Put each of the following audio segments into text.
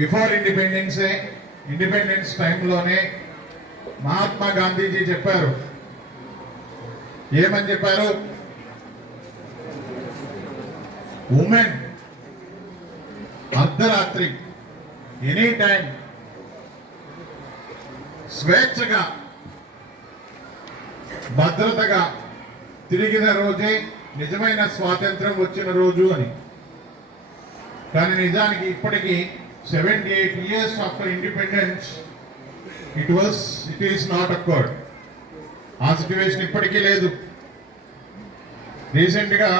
Before independence టైంలోనే మహాత్మా గాంధీజీ చెప్పారు. ఏమని చెప్పారు? ఉమెన్ అర్ధరాత్రి ఎనీ టైం స్వేచ్ఛగా భద్రతగా తిరిగిన రోజే నిజమైన స్వాతంత్రం వచ్చిన రోజు అని. కానీ నిజానికి ఇప్పటికీ 78 years after independence it is not awkward. ఆ సిచ్యువేషన్ ఇప్పటికీ లేదు. రీసెంట్గా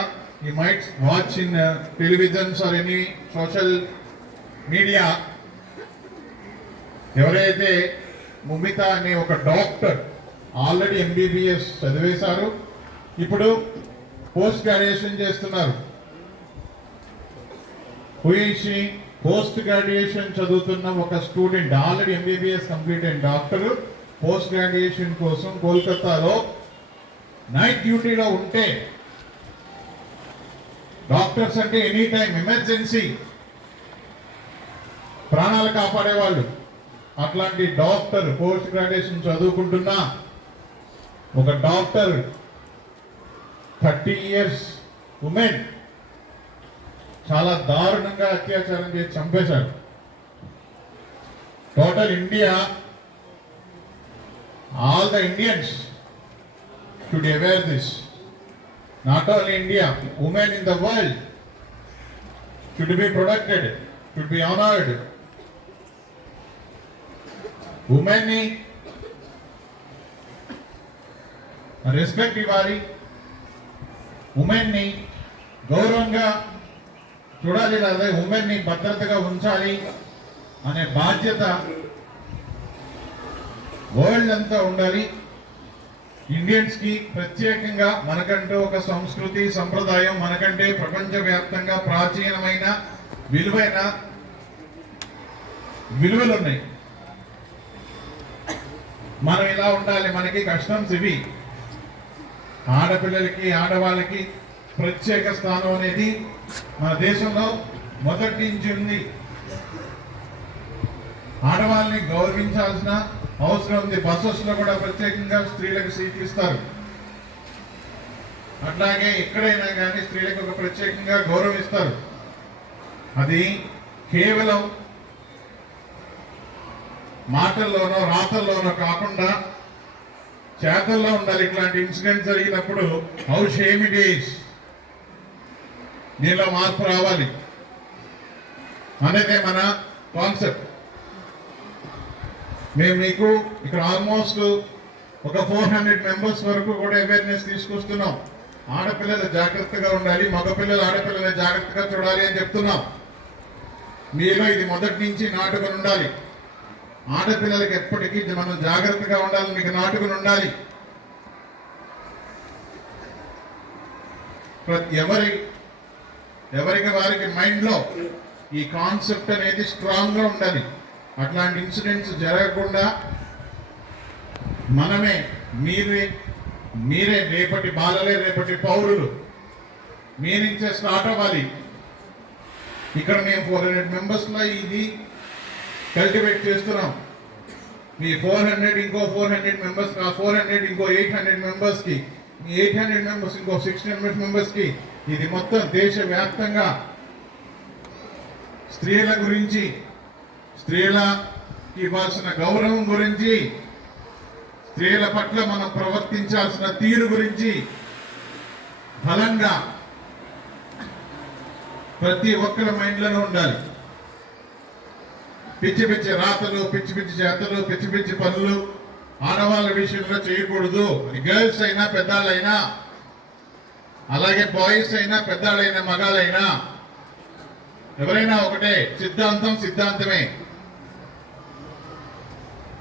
you might watch in televisions or any social media, ఎవరైతే ముమిత అనే ఒక డాక్టర్ ఆల్రెడీ MBBS చదివేశారు, ఇప్పుడు పోస్ట్ గ్రాడ్యుయేషన్ చేస్తున్నారు. హుయిషి పోస్ట్ గ్రాడ్యుయేషన్ చదువుతున్న ఒక స్టూడెంట్, ఆల్రెడీ MBBS కంప్లీట్ అయిన డాక్టర్ పోస్ట్ గ్రాడ్యుయేషన్ కోసం కోల్కతాలో నైట్ డ్యూటీలో ఉంటే, డాక్టర్స్ అంటే ఎనీ టైం ఎమర్జెన్సీ ప్రాణాలు కాపాడేవాళ్ళు, అట్లాంటి డాక్టర్ పోస్ట్ గ్రాడ్యుయేషన్ చదువుకుంటున్నా ఒక డాక్టర్ 30 years ఉమెన్ చాలా దారుణంగా అత్యాచారం చేసి చంపేశారు. Total India, all the Indians should aware this. Not only India, women in the world should be protected, should be honored. Women ni respect ఇవ్వాలి, ఉమెన్ ని గౌరవంగా చూడాలి, లేదా ఉమెన్ ని భద్రతగా ఉంచాలి అనే బాధ్యత వరల్డ్ అంతా ఉండాలి. ఇండియన్స్ కి ప్రత్యేకంగా మనకంటూ ఒక సంస్కృతి సంప్రదాయం, మనకంటే ప్రపంచవ్యాప్తంగా ప్రాచీనమైన విలువైన విలువలు ఉన్నాయి. మనం ఇలా ఉండాలి, మనకి కస్టమ్స్ ఇవి. ఆడపిల్లలకి ఆడవాళ్ళకి ప్రత్యేక స్థానం అనేది మన దేశంలో మొదటి నుంచి ఉంది. ఆడవాళ్ళని గౌరవించాల్సిన అవసరం ఉంది. బస్సెస్ లో కూడా ప్రత్యేకంగా స్త్రీలకు సీట్లు ఇస్తారు. అట్లాగే ఎక్కడైనా కానీ స్త్రీలకు ఒక ప్రత్యేకంగా గౌరవిస్తారు. అది కేవలం మాటల్లోనో రాతల్లోనో కాకుండా చేతల్లో ఉండాలి. ఇట్లాంటి ఇన్సిడెంట్ జరిగినప్పుడు హౌ షేమ్ ఇట్ ఈస్, దీనిలో మార్పు రావాలి అనేదే మన కాన్సెప్ట్. మేము మీకు ఇక్కడ ఆల్మోస్ట్ ఒక 400 members వరకు కూడా అవేర్నెస్ తీసుకొస్తున్నాం. ఆడపిల్లలు జాగ్రత్తగా ఉండాలి, మగపిల్లలు ఆడపిల్లలు జాగ్రత్తగా చూడాలి అని చెప్తున్నాం. మీలో ఇది మొదటి నుంచి నాటుకొని ఉండాలి. ఆడపిల్లలకి ఎప్పటికీ మనం జాగ్రత్తగా ఉండాలి, మీకు నాటుకుని ఉండాలి. ఎవరికి వారికి మైండ్లో ఈ కాన్సెప్ట్ అనేది స్ట్రాంగ్గా ఉండాలి. అట్లాంటి ఇన్సిడెంట్స్ జరగకుండా మనమే మీరే రేపటి బాలలే, రేపటి పౌరులు. మీ నుంచే స్టార్ట్ అవ్వాలి. ఇక్కడ మేము 400 members ఇది కల్టివేట్ చేస్తున్నాం. మీ 400 ఇంకో 400 members, 400 ఇంకో 800 members కి, మీ 800 members ఇంకో 600 members కి, ఇది మొత్తం దేశవ్యాప్తంగా స్త్రీల గురించి, స్త్రీలకి ఇవ్వాల్సిన గౌరవం గురించి, స్త్రీల పట్ల మనం ప్రవర్తించాల్సిన తీరు గురించి బలంగా ప్రతి ఒక్కరి మైండ్లోనూ ఉండాలి. పిచ్చి పిచ్చి రాతలు, పిచ్చి పిచ్చి చేతలు, పిచ్చి పిచ్చి పనులు ఆడవాళ్ళ విషయంలో చేయకూడదు. గర్ల్స్ అయినా పెద్దాళ్ళైనా, అలాగే బాయ్స్ అయినా పెద్దాళ్ళైనా మగాళ్ళైనా ఎవరైనా ఒకటే. సిద్ధాంతమే.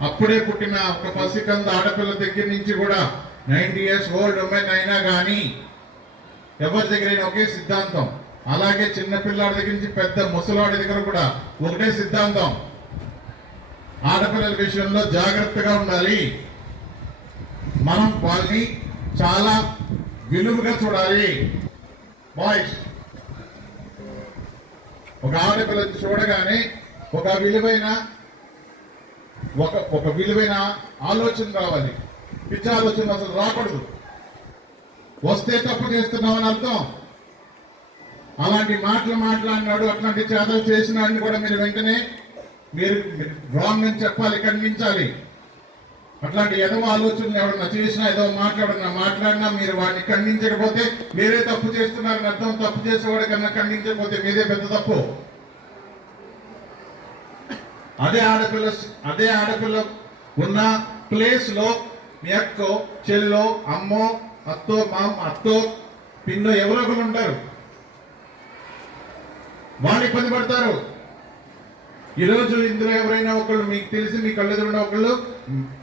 అప్పుడే పుట్టిన ఒక పసికంద ఆడపిల్ల దగ్గర నుంచి కూడా 90 years old ఉమెన్ అయినా కానీ ఎవరి దగ్గరైనా ఒకే సిద్ధాంతం. అలాగే చిన్నపిల్లాడి దగ్గర నుంచి పెద్ద ముసలాడి దగ్గర కూడా ఒకటే సిద్ధాంతం. ఆడపిల్లల విషయంలో జాగ్రత్తగా ఉండాలి. మనం వాళ్ళని చాలా విలువగా చూడాలి. బాయ్స్ ఒక ఆడపిల్ల చూడగానే ఒక విలువైన ఒక విలువైన ఆలోచన రావాలి. పిచ్చి ఆలోచన అసలు రాకూడదు. వస్తే తప్పు చేస్తున్నామని అర్థం. అలాంటి మాటలు మాట్లాడినాడు, అట్లాంటి చేతలు చేసినాడిని కూడా మీరు వెంటనే మీరు రాంగ్ అని చెప్పాలి, ఖండించాలి. అట్లాంటి ఏదో ఆలోచనలు ఎవరన్నా చేసినా, ఏదో మాట్లాడినా మీరు వాడిని ఖండించకపోతే మీరే తప్పు చేస్తున్నారని అర్థం. తప్పు చేసేవాడి కన్నా ఖండించకపోతే మీదే పెద్ద తప్పు. అదే ఆడపిల్ల ఉన్న ప్లేస్ లో మీ అక్కో, చెల్లో, అమ్మో, అత్తో, పిన్నో ఎవరో ఒకరు ఉంటారు. వాళ్ళు ఇబ్బంది పడతారు. ఈరోజు ఇందులో ఎవరైనా ఒకళ్ళు మీకు తెలిసి మీ కళ్ళెదురున్న ఒకళ్ళు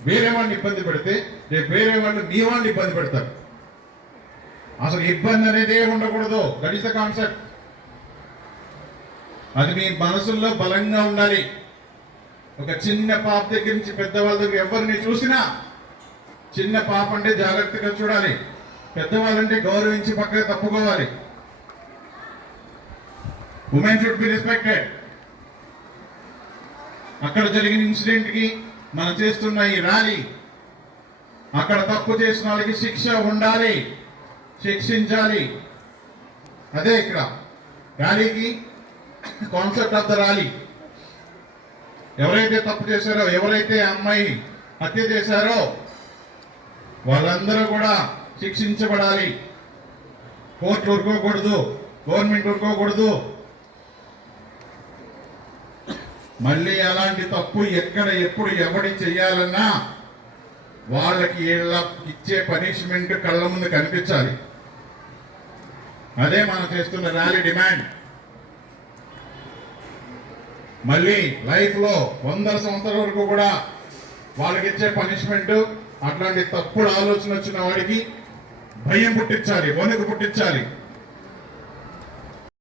వేరే వాళ్ళని ఇబ్బంది పెడితే రేపు వేరే వాళ్ళు మీ వాళ్ళని ఇబ్బంది పెడతారు. అసలు ఇబ్బంది అనేదే ఉండకూడదు. That is the concept. అది మీ మనసుల్లో బలంగా ఉండాలి. ఒక చిన్న పాప దగ్గర నుంచి పెద్దవాళ్ళ దగ్గర ఎవరిని చూసినా చిన్న పాప అంటే జాగ్రత్తగా చూడాలి, పెద్దవాళ్ళంటే గౌరవించి పక్కగా తప్పుకోవాలి. Women should be respected. అక్కడ జరిగిన ఇన్సిడెంట్ కి మనం చేస్తున్న ఈ ర్యాలీ, అక్కడ తప్పు చేసిన వాళ్ళకి శిక్ష ఉండాలి, శిక్షించాలి. అదే ఇక్కడ ర్యాలీకి కాన్సెప్ట్ ఆఫ్ ద ర్యాలీ. ఎవరైతే తప్పు చేశారో, ఎవరైతే అమ్మాయి హత్య చేశారో వాళ్ళందరూ కూడా శిక్షించబడాలి. Court ఊరుకోకూడదు, government ఊరుకోకూడదు. మళ్ళీ అలాంటి తప్పు ఎక్కడ ఎప్పుడు ఎవడి చెయ్యాలన్నా వాళ్ళకి ఇచ్చే పనిష్మెంట్ కళ్ళ ముందు కనిపించాలి. అదే మనం చేస్తున్న ర్యాలీ డిమాండ్. మళ్ళీ లైఫ్ లో 100 సంవత్సరాల వరకు కూడా వాళ్ళకి ఇచ్చే పనిష్మెంట్, అట్లాంటి తప్పుడు ఆలోచన వచ్చిన వాడికి భయం పుట్టించాలి, వణుకు పుట్టించాలి.